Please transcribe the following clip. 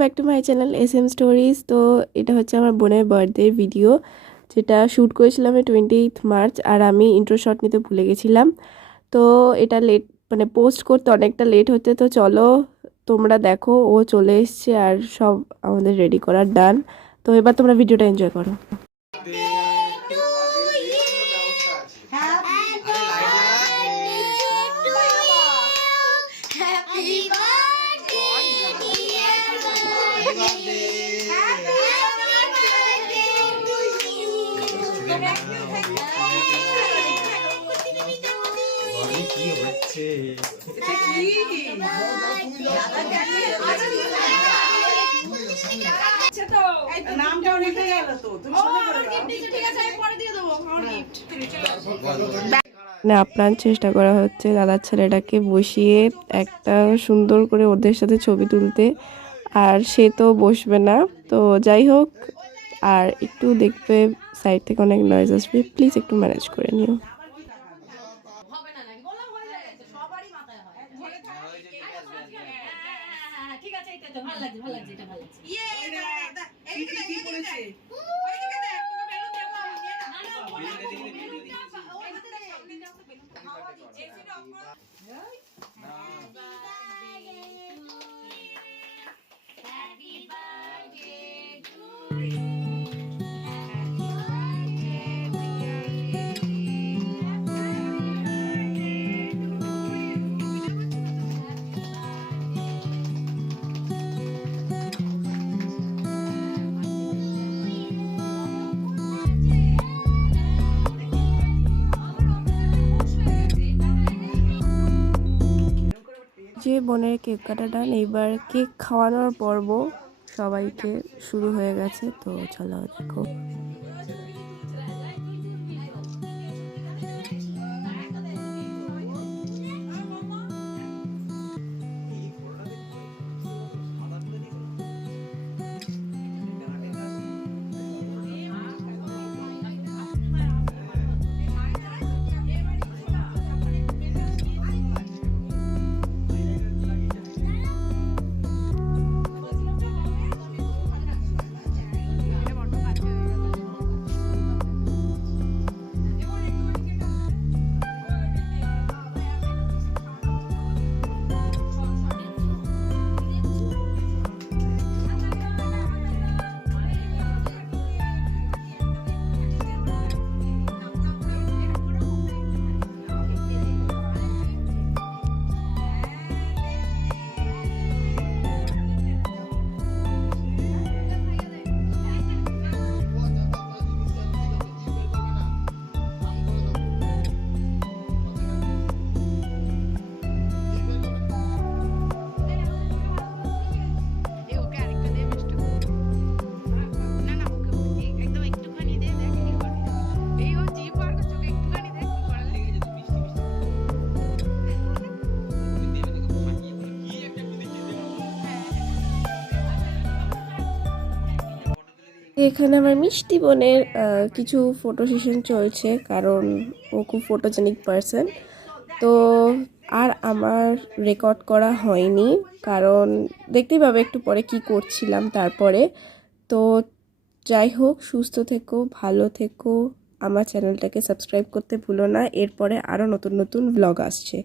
Back to my channel SM stories. তো এটা হচ্ছে আমার বোনের বার্থডে ভিডিও, যেটা শ্যুট করেছিলাম 28 মার্চ। আর আমি ইন্ট্রো শট নিতে ভুলে গেছিলাম, তো এটা লেট মানে পোস্ট করতে অনেকটা লেট হচ্ছে। তো চলো তোমরা দেখো, ও চলে এসছে আর সব আমাদের রেডি করার ডান। তো এবার তোমরা ভিডিওটা এনজয় করো। আপ্রাণ চেষ্টা করা হচ্ছে দাদার ছেলেটাকে বসিয়ে একটা সুন্দর করে ওদের সাথে ছবি তুলতে, আর সে তো বসবে না। তো যাই হোক, আর একটু দেখবে সাইড থেকে অনেক নয়েজ আসবে, প্লিজ একটু ম্যানেজ করে নিও। যে বোনের কেক কাটাটা, এইবার কেক খাওয়ানোর পর্ব সবাইকে শুরু হয়ে গেছে। তো চলো দেখো। এখানে আমার মিষ্টি বোনের কিছু ফটো সেশন চলছে, কারণ ও খুব ফটোজেনিক পারসন। তো আর আমার রেকর্ড করা হয়নি, কারণ দেখতেই পাবে একটু পরে কি করছিলাম তারপরে। তো যাই হোক, সুস্থ থেকো, ভালো থেকো, আমার চ্যানেলটাকে সাবস্ক্রাইব করতে ভুলো না, এরপরে আরও নতুন নতুন ভ্লগ আসছে।